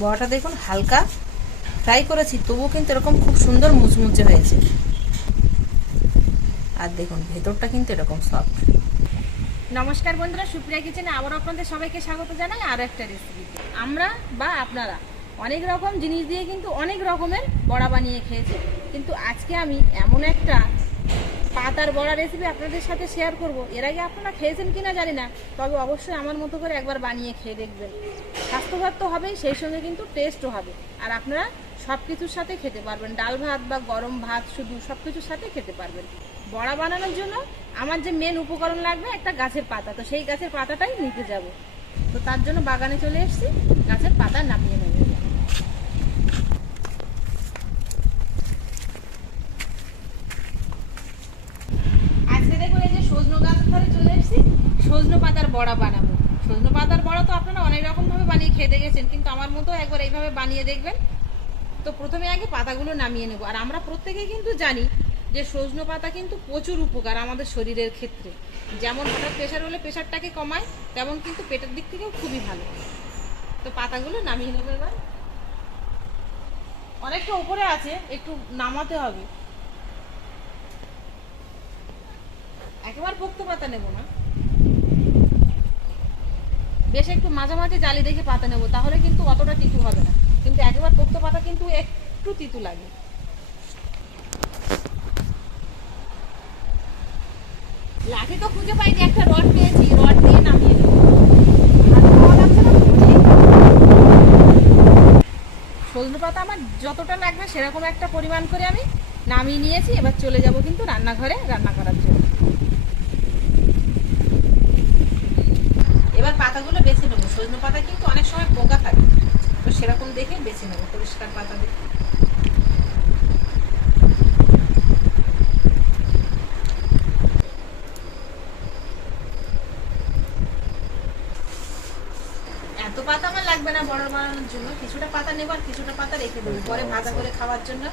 বড়াটা দেখুন হালকা ফ্রাই করেছি, তবুও কিন্তু এরকম খুব সুন্দর মুচমুচে হয়েছে। আর দেখুন ভেতরটা কিন্তু এরকম সফট। নমস্কার বন্ধুরা, সুপ্রিয়া কিচেনে আবার আপনাদের সবাইকে স্বাগত জানাই আরও একটা রেসিপিতে। আমরা বা আপনারা অনেক রকম জিনিস দিয়ে কিন্তু অনেক রকমের বড়া বানিয়ে খেয়েছি, কিন্তু আজকে আমি এমন একটা পাতার বড়া রেসিপি আপনাদের সাথে শেয়ার করব। এর আগে আপনারা খেয়েছেন কিনা জানি না, তবে অবশ্যই আমার মতো করে একবার বানিয়ে খেয়ে দেখবেন। স্বাস্থ্যকর তো হবেই, সেই সঙ্গে কিন্তু টেস্টও হবে। আর আপনারা সব কিছুর সাথে খেতে পারবেন, ডাল ভাত বা গরম ভাত, শুধু সব কিছুর সাথে খেতে পারবেন। বড়া বানানোর জন্য আমার যে মেন উপকরণ লাগবে একটা গাছের পাতা, তো সেই গাছের পাতাটাই নিতে যাব। তো তার জন্য বাগানে চলে এসেছি, গাছের পাতা নামিয়ে নেব। আজকে দেখুন এই যে সজনে গাছের ধারে চলে এসেছি, সজনে পাতার বড়া বানাবো। সজনে পাতার বড়া তো আপনারা অনেক রকম ভাবে বানিয়ে খেতে গেছেন, কিন্তু আমার মতো একবার এইভাবে বানিয়ে দেখবেন। তো প্রথমে আগে পাতাগুলো নামিয়ে নেব। আর আমরা প্রত্যেকেই কিন্তু জানি যে সজনে পাতা কিন্তু প্রচুর উপকার আমাদের শরীরের ক্ষেত্রে। যেমন হঠাৎ প্রেশার হলে প্রেশারটাকে কমায়, তেমন কিন্তু পেটের দিক থেকেও খুবই ভালো। তো পাতাগুলো নামিয়ে নেবো এবার। অনেকটা উপরে আছে, একটু নামাতে হবে। একেবারে পোক্ত পাতা নেব না, বেশ একটু মাঝামাঝি জালি দেখে পাতা নেব, তাহলে কিন্তু অতটা তিতু হবে না। কিন্তু একেবারে পোক্ত পাতা কিন্তু একটু তিতু লাগে। লাঠি তো খুঁজে পাইনি, একটা রড পেয়েছি, রড দিয়ে নামিয়ে নেব। সজনে পাতা আমার যতটা লাগবে সেরকম একটা পরিমাণ করে আমি নামিয়ে নিয়েছি। এবার চলে যাব কিন্তু রান্নাঘরে রান্না করার জন্য। এবার পাতাগুলো বেছে নেবো। সজনে পাতা কিন্তু অনেক সময় পোকা থাকে, তো সেরকম দেখে বেছে নেবো, পরিষ্কার পাতা দেখে। এত পাতা আমার লাগবে না বড় বানানোর জন্য, কিছুটা পাতা নেবো আর কিছুটা পাতা রেখে দেবো পরে ভাজা করে খাওয়ার জন্য।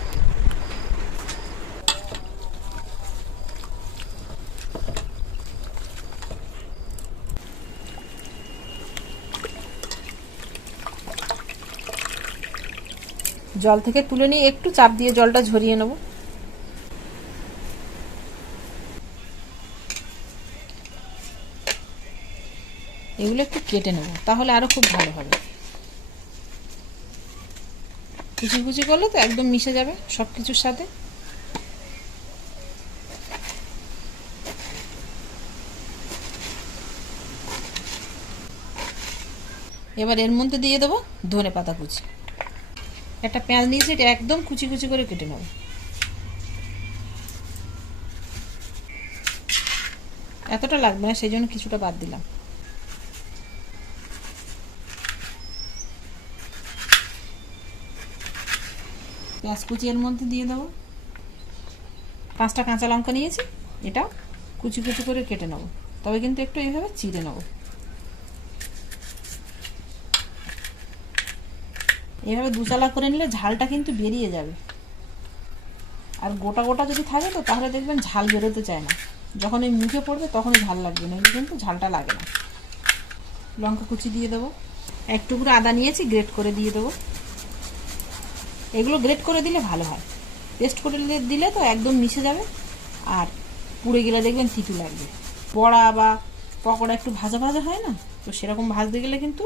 জল থেকে তুলে নিয়ে একটু চাপ দিয়ে জলটা ঝরিয়ে নেব। এগুলো একটু কেটে নেব, তাহলে আরো খুব ভালো হবে। কুচি কুচি করলে তো একদম মিশে যাবে সব কিছুর সাথে। এবার এর মধ্যে দিয়ে দেবো ধনে পাতা কুচি। একটা পেঁয়াজ নিয়েছি, এটা একদম কুচি কুচি করে কেটে নেব। এতটা লাগবে না, সেই জন্য কিছুটা বাদ দিলাম। পেঁয়াজ কুচি এর মধ্যে দিয়ে দেবো। 5টা কাঁচা লঙ্কা নিয়েছি, এটা কুচি কুচি করে কেটে নেব, তবে কিন্তু একটু এইভাবে চিড়ে নেব। এইভাবে দুচালা করে নিলে ঝালটা কিন্তু বেরিয়ে যাবে। আর গোটা গোটা যদি থাকে তো তাহলে দেখবেন ঝাল বেরোতে চায় না, যখন এই মুখে পড়বে তখনই ঝাল লাগবে, না কিন্তু ঝালটা লাগে না। লঙ্কা কুচি দিয়ে দেবো। এক টুকরো আদা নিয়েছি, গ্রেট করে দিয়ে দেবো। এগুলো গ্রেট করে দিলে ভালো হয়, পেস্ট করে দিলে তো একদম মিশে যাবে, আর পুড়ে গেলে দেখবেন তিতু লাগবে। বড়া বা পকোড়া একটু ভাজা ভাজা হয় না, তো সেরকম ভাজতে গেলে কিন্তু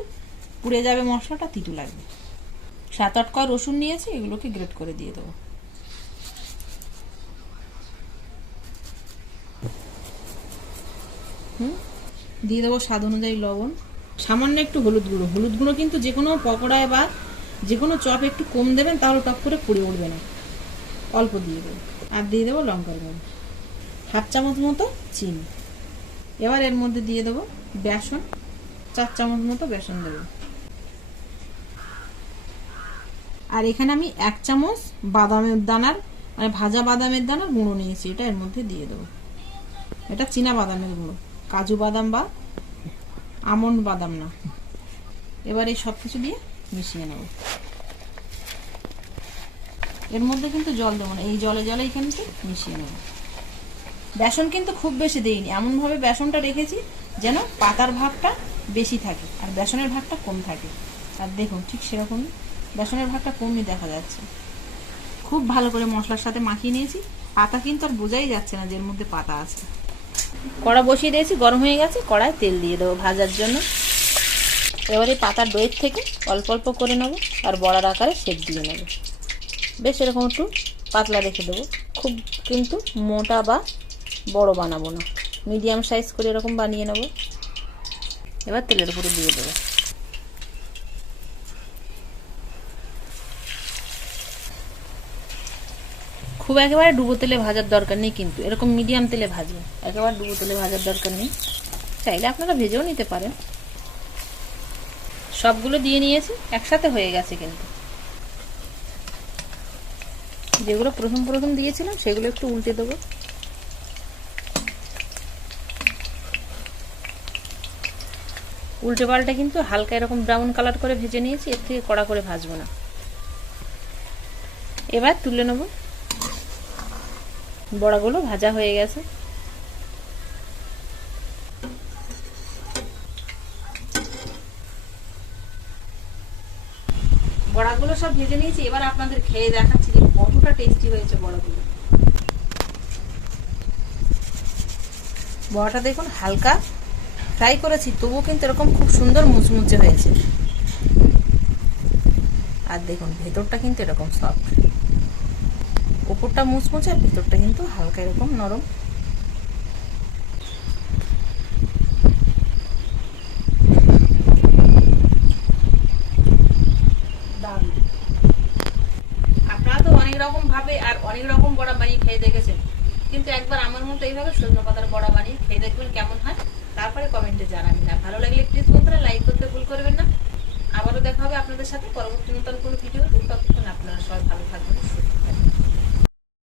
পুড়ে যাবে মশলাটা, তিতু লাগবে। 7-8 কোয়া রসুন নিয়েছি, এগুলোকে গ্রেট করে দিয়ে দেবো। দিয়ে দেবো স্বাদ অনুযায়ী লবণ, সামান্য একটু হলুদ গুঁড়ো। হলুদ গুঁড়ো কিন্তু যে কোনো পকোড়ায় বা যে কোনো চপ একটু কম দেবেন, তাহলে টপ করে পুড়ে উঠবে না, অল্প দিয়ে দেবো। আর দিয়ে দেবো লঙ্কার গুঁড়ো, 1/2 চামচ মতো চিনি। এবার এর মধ্যে দিয়ে দেবো বেসন, 4 চামচ মতো বেসন দেবো। আর এখানে আমি 1 চামচ বাদামের দানার মানে ভাজা বাদামের দানার গুঁড়ো নিয়েছি, এটা এর মধ্যে দিয়ে দেবো। এটা চীনা বাদামের গুঁড়ো, কাজু বাদাম বা আমন্ড বাদাম না। এবার এই সব কিছু দিয়ে মিশিয়ে নেব। এর মধ্যে কিন্তু জল দেবো না, এই জলে জলে এখানে মিশিয়ে নেব। বেসন কিন্তু খুব বেশি দেইনি, এমনভাবে বেসনটা রেখেছি যেন পাতার ভাগটা বেশি থাকে আর বেসনের ভাগটা কম থাকে। আর দেখুন ঠিক সেরকম বেসনের ভাগটা কমই দেখা যাচ্ছে। খুব ভালো করে মশলার সাথে মাখিয়ে নিয়েছি। পাতা কিন্তু আর বোঝাই যাচ্ছে না যে এর মধ্যে পাতা আছে। কড়া বসিয়ে দিয়েছি, গরম হয়ে গেছে। কড়ায় তেল দিয়ে দেবো ভাজার জন্য। এবারে পাতার ডয়ের থেকে অল্প অল্প করে নেবো আর বড়ার আকারে শেপ দিয়ে নেবো। বেশ এরকম একটু পাতলা রেখে দেবো, খুব কিন্তু মোটা বা বড় বানাবো না, মিডিয়াম সাইজ করে এরকম বানিয়ে নেব। এবার তেলের উপরে দিয়ে দেবো। খুব একেবারে ডুবো তেলে ভাজার দরকার নেই, কিন্তু এরকম মিডিয়াম তেলে ভাজবেন, একেবারে ডুবো তেলে ভাজার দরকার নেই। চাইলে আপনারা ভেজেও নিতে পারেন। সবগুলো দিয়ে নিয়েছি, একসাথে হয়ে গেছে। কিন্তু যেগুলো প্রথম প্রথম দিয়েছিলাম সেগুলো একটু উল্টে দেবো। উল্টে পাল্টে কিন্তু হালকা এরকম ব্রাউন কালার করে ভেজে নিয়েছি, এর থেকে কড়া করে ভাজবো না। এবার তুলে নেব। বড়াগুলো ভাজা হয়ে গেছে। বড়াগুলো সব ভেজে নিয়েছি। এবার আপনাদের খেয়ে দেখাচ্ছি যে কতটা টেস্টি হয়েছে বড়াগুলো। বড়াটা দেখুন হালকা ফ্রাই করেছি, তবুও কিন্তু এরকম খুব সুন্দর মুচমুচে হয়েছে। আর দেখুন ভেতরটা কিন্তু এরকম সফট, উপরটা মুচমুচে আর ভেতরটা কিন্তু হালকা এরকম নরম। আপনারা তো অনেক রকম ভাবে আর অনেক রকম বড়া বানিয়ে খেয়ে দেখেছেন, কিন্তু একবার আমার মতো এইভাবে সজনে পাতার বড়া বানিয়ে খেয়ে দেখবেন কেমন হয়, তারপরে কমেন্টে জানাবেন। আর ভালো লাগলে প্লিজ বন্ধুরা লাইক করতে ভুল করবেন না। আবারও দেখা হবে আপনাদের সাথে পরবর্তী নতুন কোনো ভিডিও।